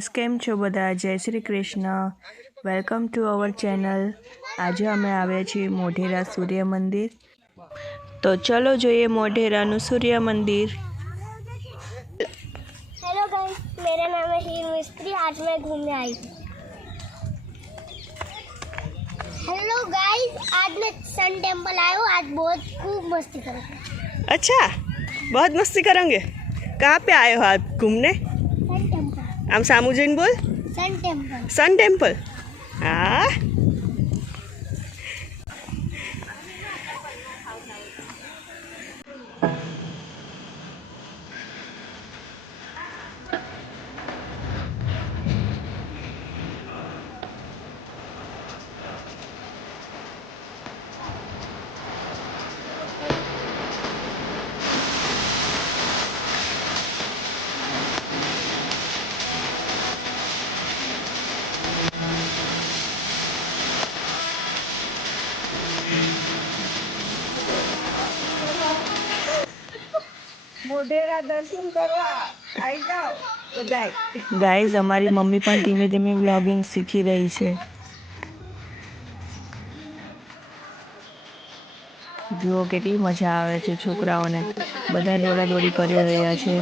Guys કેમ છો બધા જય Shri Krishna welcome to our channel આજે અમે આવ્યા છીએ મોઢેરા સૂર્ય મંદિર તો ચલો જોઈએ મોઢેરાનું સૂર્ય મંદિર हेलो गाइस मेरा नाम है हीर मिस्त्री आज मैं घूमने आई हूँ हेलो गाइस आज मैं सन टेम्पल आया हूँ आज बहुत खूब मस्ती करेंगे अच्छा बहुत मस्ती करेंगे कहाँ पे आए हो आप घूमने सन टेम्पल આમ સામું જઈને બોલ. સન ટેમ્પલ સન ટેમ્પલ હા. ગાઈઝ અમારી મમ્મી પણ ધીમે ધીમે વ્લોગિંગ શીખી રહી છે. જુઓ કેટલી મજા આવે છે છોકરાઓને. બધા દોડા દોડી કરી રહ્યા છે.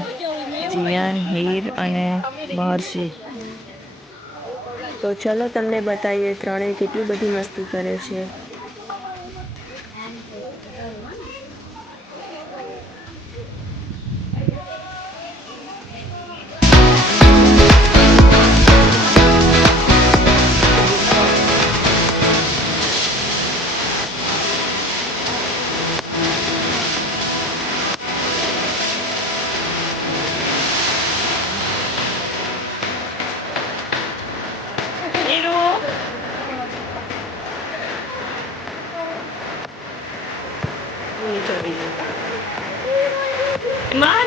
જીયાન, હીર અને મહર્ષિ. તો ચલો તમને બતાવીએ ત્રણેય કેટલી બધી મસ્તી કરે છે.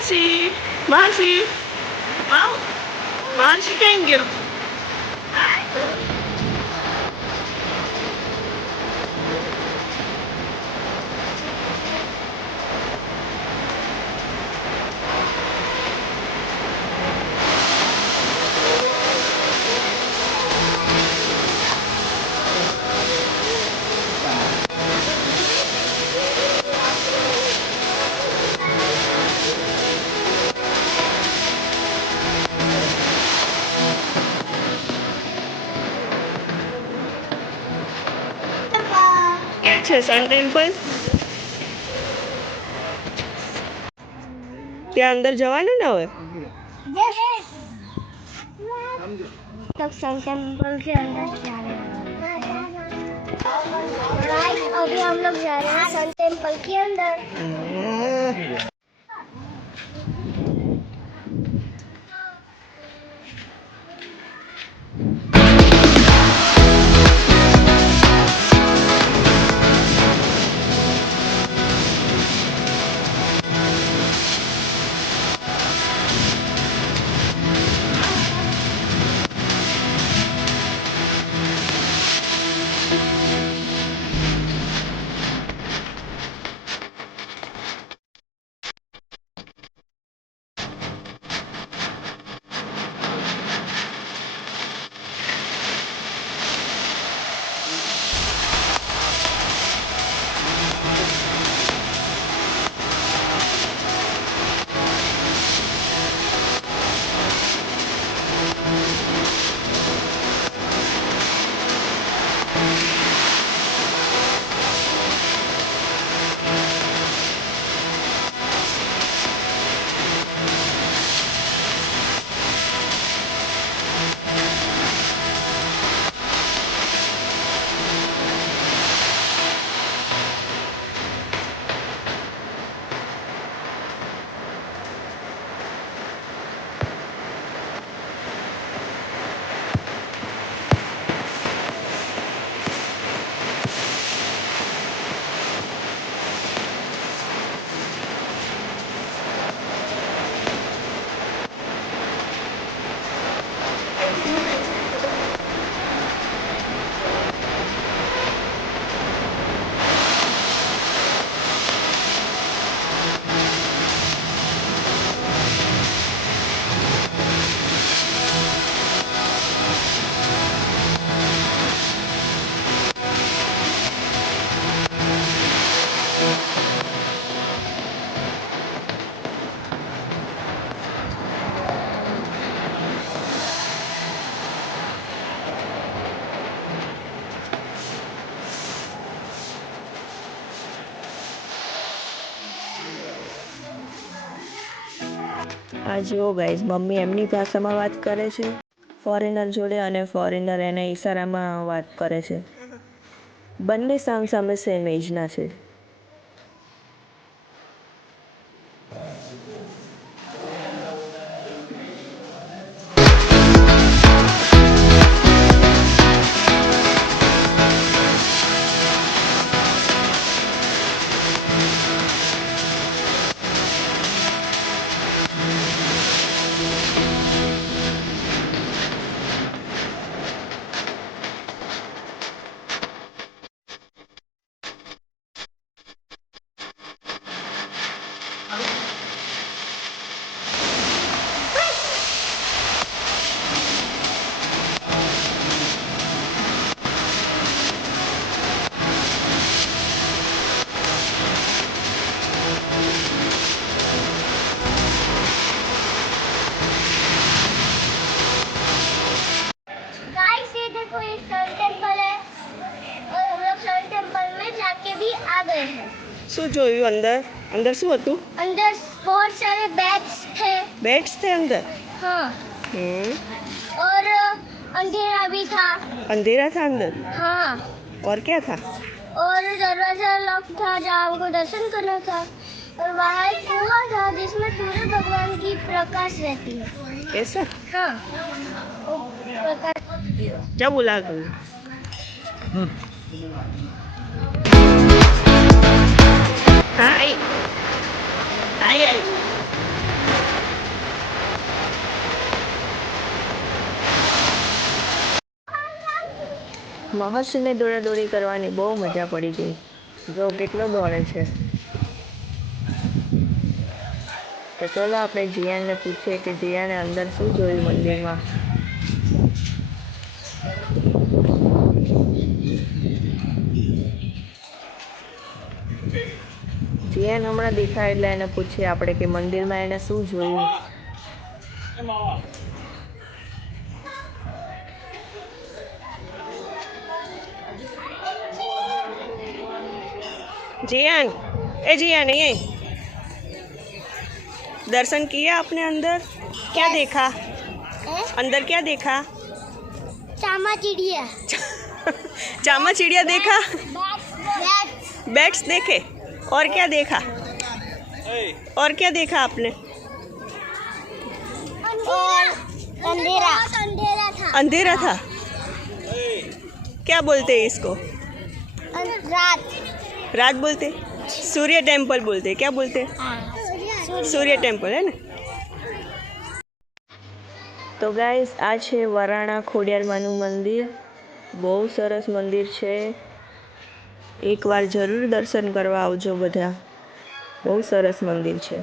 masih masih mau? Masih pengen gitu છે સન ટેમ્પલ ત્યાં અંદર જવાનું ને હવે तब सन टेम्पल के अंदर जा रहे हैं Guys, अभी हम लोग जा रहे हैं सन टेम्पल के अंदर આ જુઓ ગાઈઝ મમ્મી એમની ભાષામાં વાત કરે છે. ફોરેનર જોડે અને ફોરેનર એને ઈશારામાં વાત કરે છે. બંને સામ સામે સેમ એજના છે. શું જોયું અંદર અંદર શું હતું अंदर बहुत सारे बैग्स थे બેટ્સ છે અંદર हाँ हम्म और अंधेरा भी था अंधेरा था अंदर हाँ और क्या था और दरवाजा लॉक था जहाँ हमको दर्शन करना था और वहाँ एक कुआं था जिसमें सूर्य भगवान की प्रकाश रहती है ऐसा हाँ वो प्रकाश क्या बोला Ay. Ay, ay. મહર્ષિને કરવાની બહુ મજા પડી ગઈ જો કેટલો દોડે છે તો ચલો આપણે જીયાને પૂછીએ કે જીયાને અંદર શું જોયું મંદિરમાં જીયાન હમણાં દેખાય એટલે એને પૂછીએ આપણે કે મંદિરમાં એને શું જોયું जियान ए जियान ये दर्शन किया आपने अंदर क्या देखा है अंदर क्या देखा चामा चिड़िया चामा चिड़िया देखा बैग्स बैट्स देखे और क्या देखा और क्या देखा आपने और अंधेरा अंधेरा था अंधेरा था क्या बोलते हैं इसको अं- रात रात बोलते सूर्य टेम्पल बोलते क्या बोलते સૂર્ય ટેમ્પલ હે ને તો ગાઈસ આ છે વરાણા ખોડિયારમાંનું મંદિર બહુ સરસ મંદિર છે એકવાર જરૂર દર્શન કરવા આવજો બધા. બહુ સરસ મંદિર છે.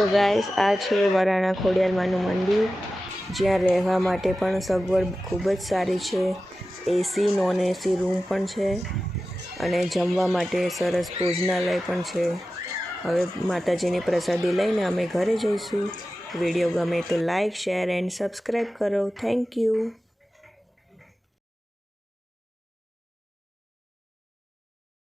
તો ગાઈસ, આ છે વરાણા ખોડિયારમાનું મંદિર. જ્યાં રહેવા માટે પણ સગવડ ખૂબ જ સારી છે. એસી નોન એસી રૂમ પણ છે અને જમવા માટે સરસ ભોજનાલય પણ છે. હવે માતાજીની પ્રસાદી લઈને અમે ઘરે જઈશું. વીડિયો ગમે તો લાઇક શેર એન્ડ સબસ્ક્રાઈબ કરો. Thank you